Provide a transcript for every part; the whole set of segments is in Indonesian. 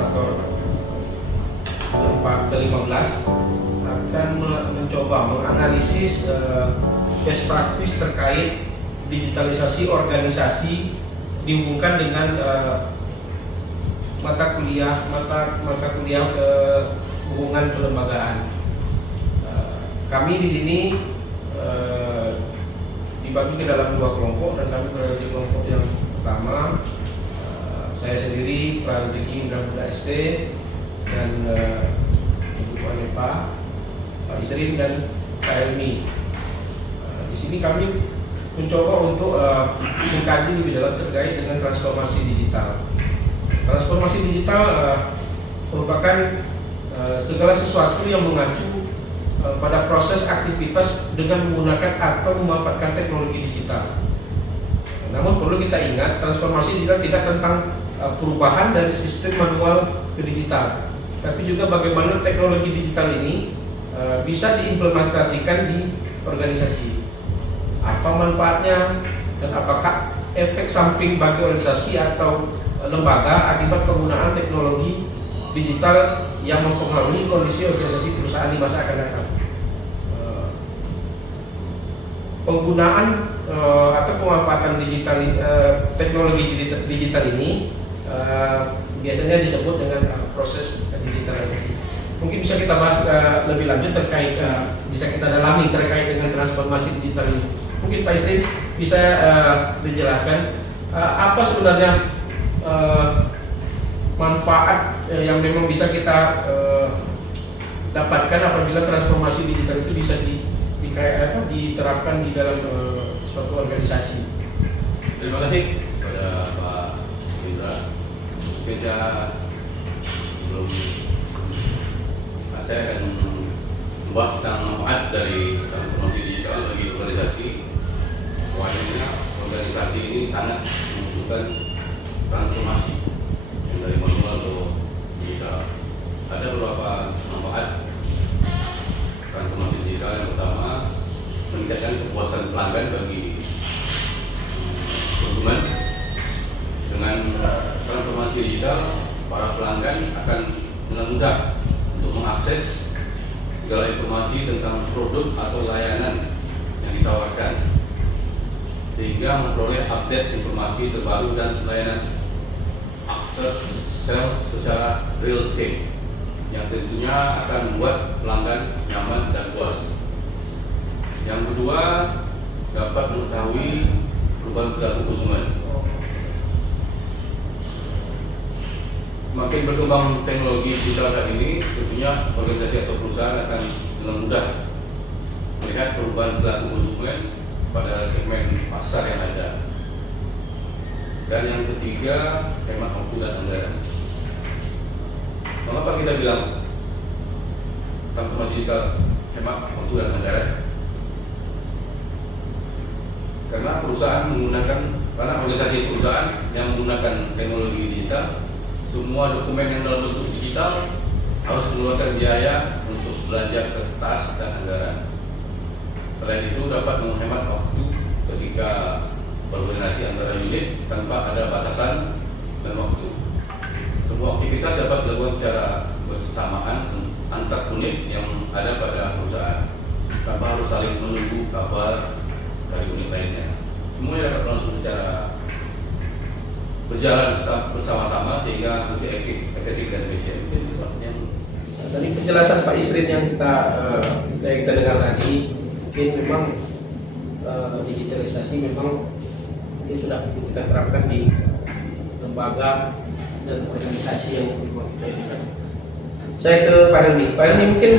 Administrator ke-15 akan mencoba menganalisis best practice terkait digitalisasi organisasi dihubungkan dengan mata kuliah hubungan kelembagaan. Kami di sini dibagi ke dalam 2 kelompok dan kami berada di kelompok yang pertama. Saya sendiri Pak Zeki Indra Buddha SD dan Ibu Wanepa, Pak Isrin dan Pak Elmi. Di sini kami mencoba untuk mengkaji lebih dalam terkait dengan transformasi digital. Transformasi digital merupakan segala sesuatu yang mengacu pada proses aktivitas dengan menggunakan atau memanfaatkan teknologi digital. Namun perlu kita ingat, transformasi digital tidak tentang perubahan dari sistem manual ke digital, tapi juga bagaimana teknologi digital ini bisa diimplementasikan di organisasi. Apa manfaatnya dan apakah efek samping bagi organisasi atau lembaga akibat penggunaan teknologi digital yang mempengaruhi kondisi organisasi perusahaan di masa akan datang. Penggunaan atau pemanfaatan teknologi digital ini biasanya disebut dengan proses digitalisasi. Mungkin bisa kita bahas lebih lanjut terkait, bisa kita dalami terkait dengan transformasi digital ini. Mungkin Pak Isrin bisa dijelaskan apa sebenarnya manfaat yang memang bisa kita dapatkan apabila transformasi digital itu bisa diterapkan di dalam suatu organisasi. Terima kasih kepada Pak Indra. Kita sebelum saya akan membahas tentang manfaat dari transformasi digital bagi organisasi. Wajibnya organisasi ini sangat membutuhkan transformasi dari manual ke digital. Ada beberapa manfaat transformasi digital. Yang pertama, meningkatkan kepuasan pelanggan bagi konsumen. Dengan transformasi digital, para pelanggan akan dengan mudah untuk mengakses segala informasi tentang produk atau layanan yang ditawarkan, sehingga memperoleh update informasi terbaru dan layanan after sales secara real time, yang tentunya akan membuat pelanggan nyaman dan puas. Yang kedua, dapat mengetahui perubahan perilaku konsumen. Semakin berkembang teknologi digital saat ini, tentunya organisasi atau perusahaan akan dengan mudah melihat perubahan perilaku konsumen pada segmen pasar yang ada. Dan yang ketiga, hemat waktu dan anggaran. Mengapa kita bilang transformasi digital hemat waktu dan anggaran? Karena organisasi perusahaan yang menggunakan teknologi digital, semua dokumen yang dalam bentuk digital harus mengeluarkan biaya untuk belanja kertas dan anggaran. Selain itu, dapat menghemat waktu ketika berkoordinasi antara unit tanpa ada batasan dan waktu. Semua aktivitas dapat dilakukan secara bersamaan antar unit yang ada pada perusahaan tanpa harus saling menunggu kabar dari unit lainnya. Semuanya dapat langsung secara berjalan bersama-sama sehingga lebih efektif dan efisien. Dari penjelasan Pak Isrin yang kita dengar tadi, mungkin memang digitalisasi memang ini sudah kita terapkan di lembaga dan organisasi yang kita. Saya ke Pak Helmi. Pak Helmi, mungkin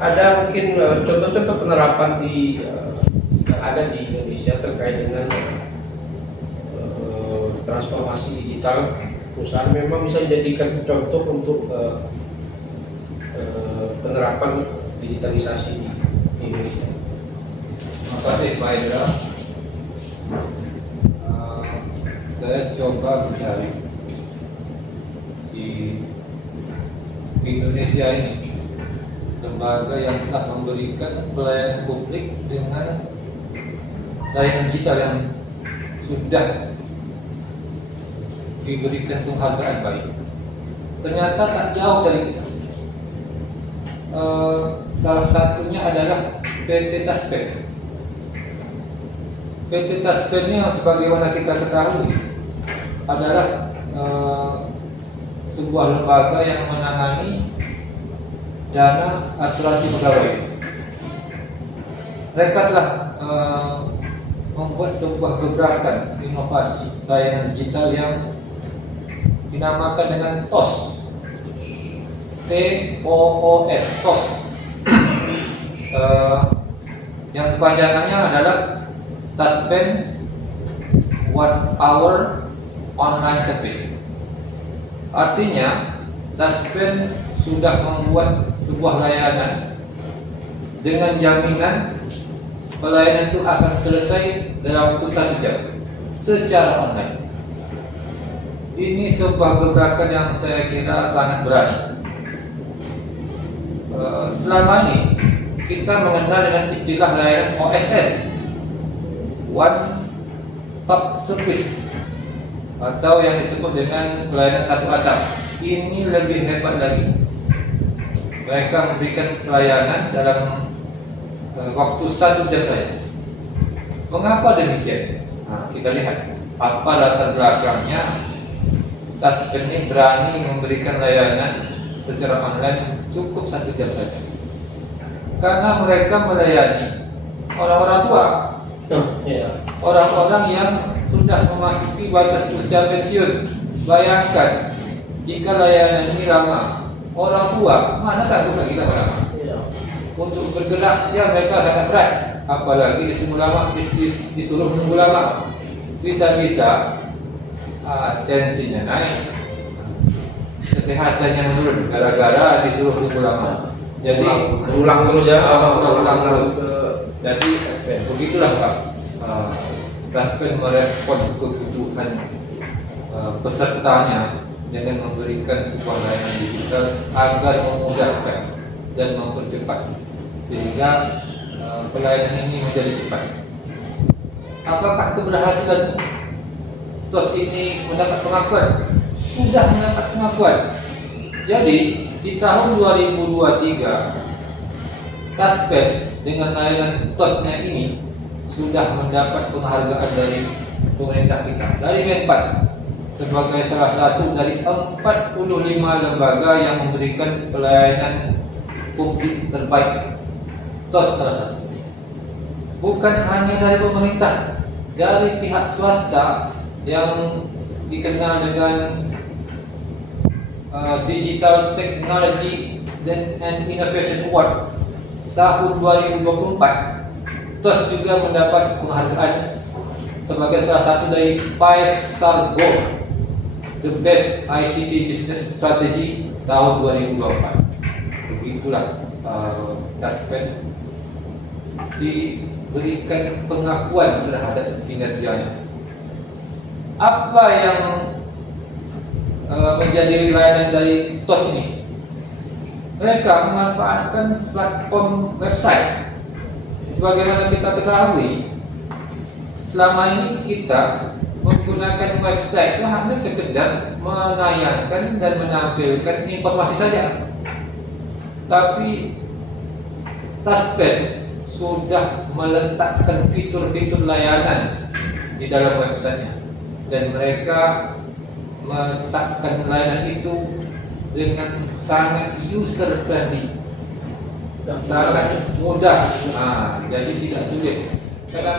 ada contoh-contoh penerapan yang ada di Indonesia terkait dengan transformasi digital perusahaan memang bisa dijadikan contoh untuk penerapan digitalisasi di Indonesia. Terima kasih Pak Indra. Saya coba mencari di Indonesia ini lembaga yang telah memberikan pelayanan publik dengan layanan digital yang sudah diberikan penghargaan baik. ternyata tak jauh dari kita. Salah satunya adalah PT Taspen. PT Taspen yang sebagaimana kita ketahui adalah sebuah lembaga yang menangani dana asuransi pegawai. Mereka telah membuat sebuah gebrakan inovasi layanan digital yang dinamakan dengan TOS. TOOS, TOS. Yang kepanjangannya adalah Taspen One Hour Online Service. Artinya, Taspen sudah membuat sebuah layanan dengan jaminan pelayanan itu akan selesai dalam waktu 1 jam secara online. Ini sebuah gebrakan yang saya kira sangat berani. Selama ini kita mengenal dengan istilah layanan OSS, One Stop Service, atau yang disebut dengan pelayanan satu atap. Ini lebih hebat lagi. Mereka memberikan pelayanan dalam waktu 1 jam saja. Mengapa demikian? Nah, kita lihat apa latar belakangnya. Taspen ini berani memberikan layanan secara online cukup 1 jam saja. Karena mereka melayani orang-orang tua, orang-orang yang sudah memasuki batas usia pensiun. Bayangkan jika layanan ini lama, orang tua mana sanggup lagi lama-lama. Untuk bergerak ya mereka sangat berat, apalagi disuruh menunggu lama. Bisa-bisa tensinya naik, kesehatannya menurun gara-gara disuruh tunggu lama. Jadi ulang terus ya, ulang terus. Jadi begitulah Pak. Taspen merespon kebutuhan pesertanya dengan memberikan sebuah layanan digital agar memudahkan dan mempercepat sehingga pelayanan ini menjadi cepat. Apakah keberhasilan TOS ini mendapat pengakuan? Sudah mendapat pengakuan. Jadi di tahun 2023 Taspen dengan layanan TOS-nya ini sudah mendapat penghargaan dari pemerintah kita, dari Menpan, sebagai salah satu dari 45 lembaga yang memberikan pelayanan publik terbaik. TOS salah satu. Bukan hanya dari pemerintah, dari pihak swasta yang dikenal dengan Digital Technology and Innovation Award tahun 2024, TOS juga mendapat penghargaan sebagai salah satu dari 5-star gold The Best ICT Business Strategy tahun 2024. Begitulah Taspen diberikan pengakuan terhadap kinerjanya. Apa yang menjadi layanan dari TOS ini? Mereka memanfaatkan platform website. Sebagaimana kita ketahui, selama ini kita menggunakan website itu hanya sekedar menayangkan dan menampilkan informasi saja. Tapi Taspen sudah meletakkan fitur-fitur layanan di dalam websitenya, dan mereka meletakkan layanan itu dengan sangat user friendly, sangat mudah, jadi tidak sulit. Karena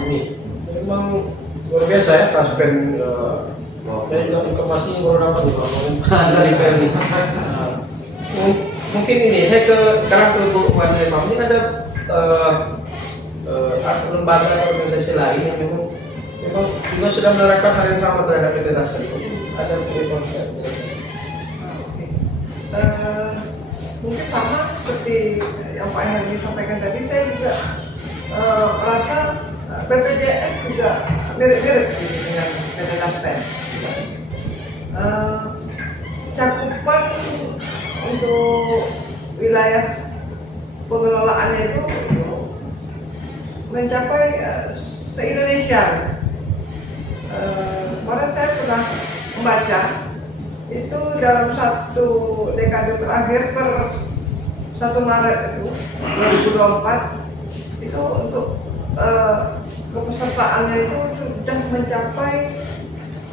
ini memang luar biasa ya Taspen. Saya juga informasi baru dapat dari PMI. Mungkin ini saya sekarang ke Bu Mardani. Mungkin ada lembaga atau organisasi lain yang memang juga sudah menerapkan hal yang sama terhadap PT Taspen. Ada informasi? Mungkin sama seperti yang Pak Helmi sampaikan tadi, saya juga merasa BPJS juga mirip-mirip dengan PT Taspen. Cakupan untuk wilayah pengelolaannya itu mencapai se-Indonesia. Kemarin saya pernah membaca itu dalam satu dekade terakhir per 1 Maret itu 2024 itu untuk kepesertaannya itu sudah mencapai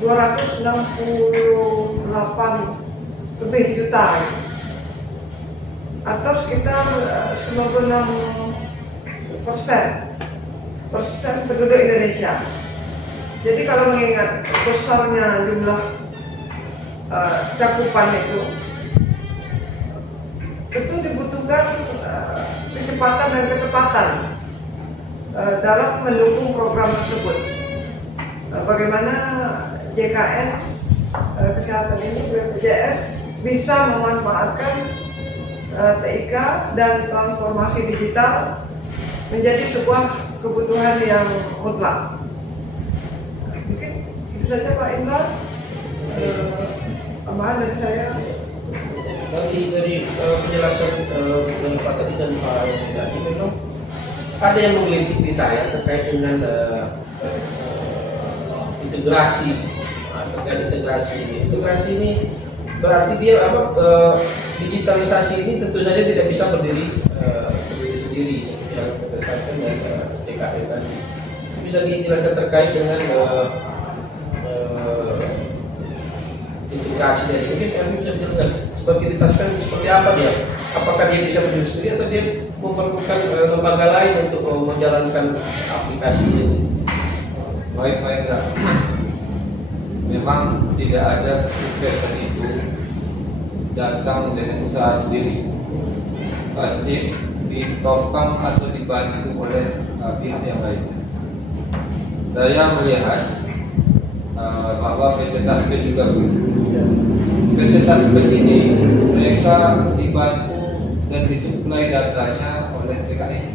268 lebih juta atau sekitar 96% penduduk Indonesia. Jadi kalau mengingat besarnya jumlah cakupan itu dibutuhkan kecepatan dan ketepatan dalam mendukung program tersebut. Bagaimana JKN kesehatan ini BPJS bisa memanfaatkan TIK dan transformasi digital menjadi sebuah kebutuhan yang mutlak. Mungkin itu saja Pak Indra. Tambahan dari saya. Dari penjelasan dari Pak tadi dan Pak Yati, memang ada yang menggelitik di saya terkait dengan integrasi. Terkait integrasi ini berarti dia digitalisasi ini tentu saja tidak bisa berdiri sendiri yang berdasarkan dengan JKN tadi. Bisa dijelaskan terkait dengan integrasi dari mungkin kami bisa menjelaskan spesialitaskan seperti apa dia? Apakah dia bisa berdiri sendiri atau dia memerlukan lembaga lain untuk menjalankan aplikasi ini? Baik, memang tidak ada kesuksesan itu datang dengan usaha sendiri, pasti ditopang atau dibantu oleh pihak yang lain. Saya melihat bahwa PT Taspen juga PT Taspen ini mereka dibantu dan disuplai datanya oleh PKN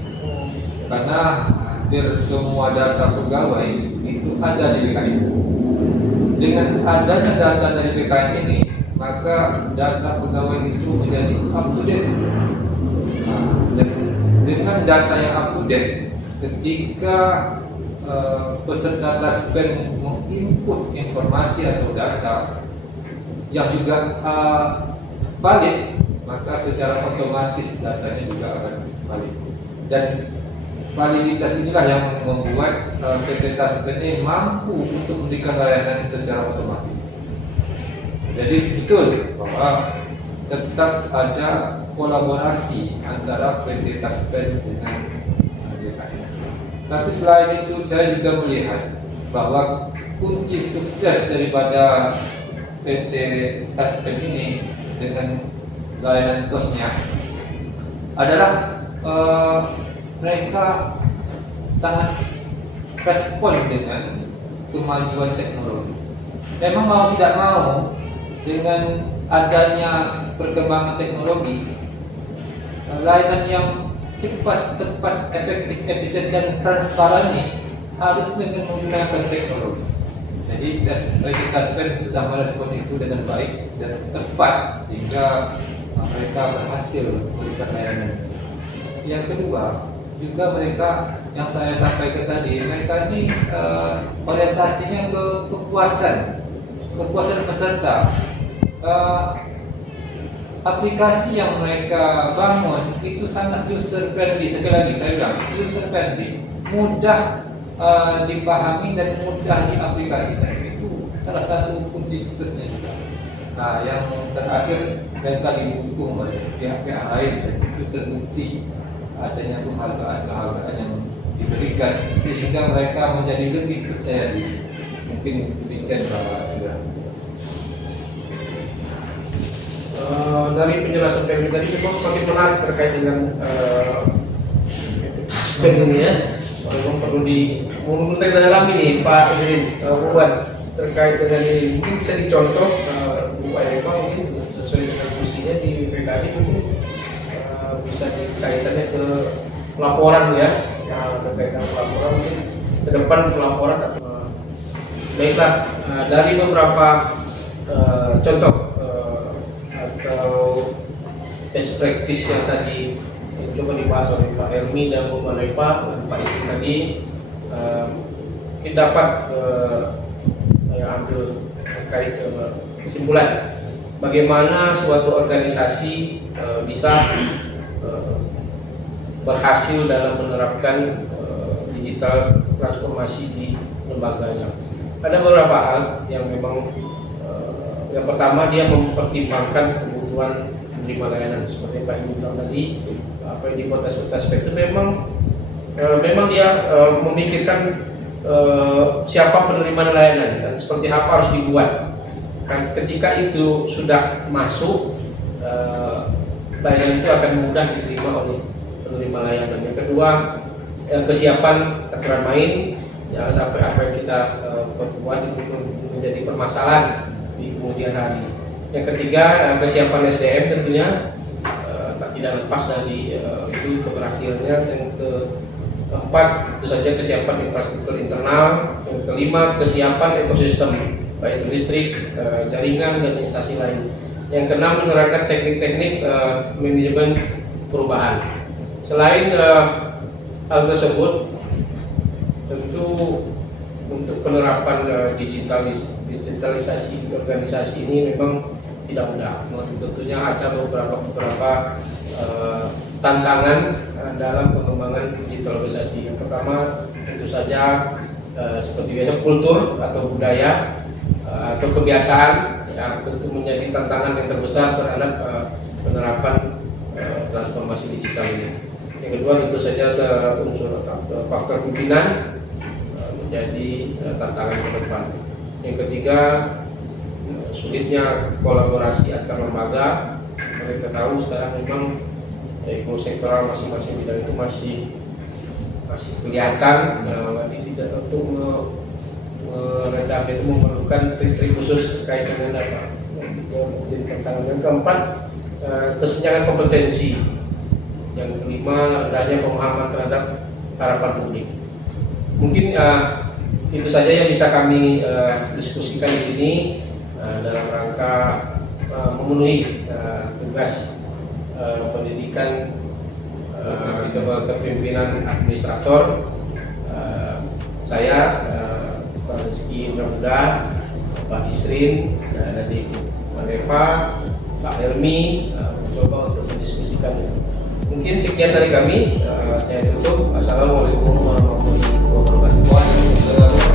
karena hampir semua data pegawai itu ada di PKN. Dengan adanya data dari PKN ini, maka data pegawai itu menjadi up to date. Dan dengan data yang up to date, ketika peserta Taspen menginput informasi atau data yang juga valid, maka secara otomatis datanya juga akan valid. Dan validitas inilah yang membuat PT Taspen ini mampu untuk memberikan layanan secara otomatis. Jadi betul bahwa tetap ada kolaborasi antara PT Taspen dengan JKN. Tapi selain itu saya juga melihat bahwa kunci sukses daripada PT Taspen ini dengan layanan TOS-nya adalah mereka sangat respon dengan kemajuan teknologi. Memang mau tidak mau, dengan adanya perkembangan teknologi, layanan yang cepat, tepat, efektif, efisien dan transparan ini harus dengan menggunakan teknologi. Jadi PT Taspen sudah merespon itu dengan baik dan tepat sehingga mereka berhasil memberikan layanan. Yang kedua, juga mereka yang saya sampaikan tadi, mereka ini orientasinya ke kepuasan peserta. Aplikasi yang mereka bangun itu sangat user friendly. Sekali lagi saya bilang user friendly, mudah dipahami dan mudah diaplikasikan. Itu salah satu kunci suksesnya juga. Nah, yang terakhir mereka didukung oleh pihak-pihak lain dan itu terbukti adanya penghargaan yang diberikan sehingga mereka menjadi lebih percaya diri. Mungkin demikian Bapak juga. Dari penjelasan Peggy tadi memang semakin menarik terkait dengan Taspen ini ya. Memang perlu kita dalami nih Pak Idrin Buwan terkait dengan ini. Mungkin bisa dicontoh Bu Eva mungkin sesuai dengan fungsinya di PKD mungkin bisa dikaitannya ke pelaporan ya, terkait dengan pelaporan mungkin ke depan pelaporan atau baiklah dari beberapa contoh atau best practice yang tadi yang coba dibahas oleh Pak Helmi dan Bu Manepa dan Pak Idin tadi, kita dapat saya ambil terkait kesimpulan bagaimana suatu organisasi bisa berhasil dalam menerapkan digital transformasi di lembaganya. Ada beberapa hal yang memang yang pertama dia mempertimbangkan kebutuhan penerima layanan seperti Pak Ibu bilang tadi, apa yang dibuat aspek itu memang dia memikirkan siapa penerima layanan dan seperti apa harus dibuat. Kan ketika itu sudah masuk, layanan itu akan mudah diterima oleh penerima layanan. Yang kedua, kesiapan aturan main, jangan sampai apa yang kita perbuat itu menjadi permasalahan di kemudian hari. Yang ketiga, kesiapan SDM tentunya tidak lepas dari itu keberhasilannya. Yang keempat, tentu saja kesiapan infrastruktur internal. Yang kelima, kesiapan ekosistem baik itu listrik, jaringan dan instansi lain. Yang keenam, menerapkan teknik-teknik manajemen perubahan. Selain hal tersebut, tentu untuk penerapan digitalisasi organisasi ini memang tidak mudah. Tentunya ada beberapa tantangan dalam pengembangan digital organisasi. Yang pertama tentu saja seperti biasa kultur atau budaya atau kebiasaan yang tentu menjadi tantangan yang terbesar terhadap penerapan transformasi digital ini. Yang kedua tentu saja unsur faktor pimpinan menjadi tantangan ke depan. Yang ketiga, sulitnya kolaborasi antar lembaga. Mereka tahu sekarang memang ekosektoral masing-masing bidang itu masih kelihatan, tidak untuk meredam itu memerlukan trik-trik khusus terkait dengan apa yang menjadi tantangan. Yang keempat, kesenjangan kompetensi. Yang kelima, rendahnya pemahaman terhadap harapan publik. Mungkin itu saja yang bisa kami diskusikan di sini dalam rangka memenuhi tugas pendidikan kepemimpinan administrator. Saya Pak Rizky Indra, Pak Isrin, dan Ibu Manepa, Pak Helmi mencoba untuk mendiskusikan. Mungkin sekian dari kami. Saya tutup. Assalamualaikum warahmatullahi wabarakatuh.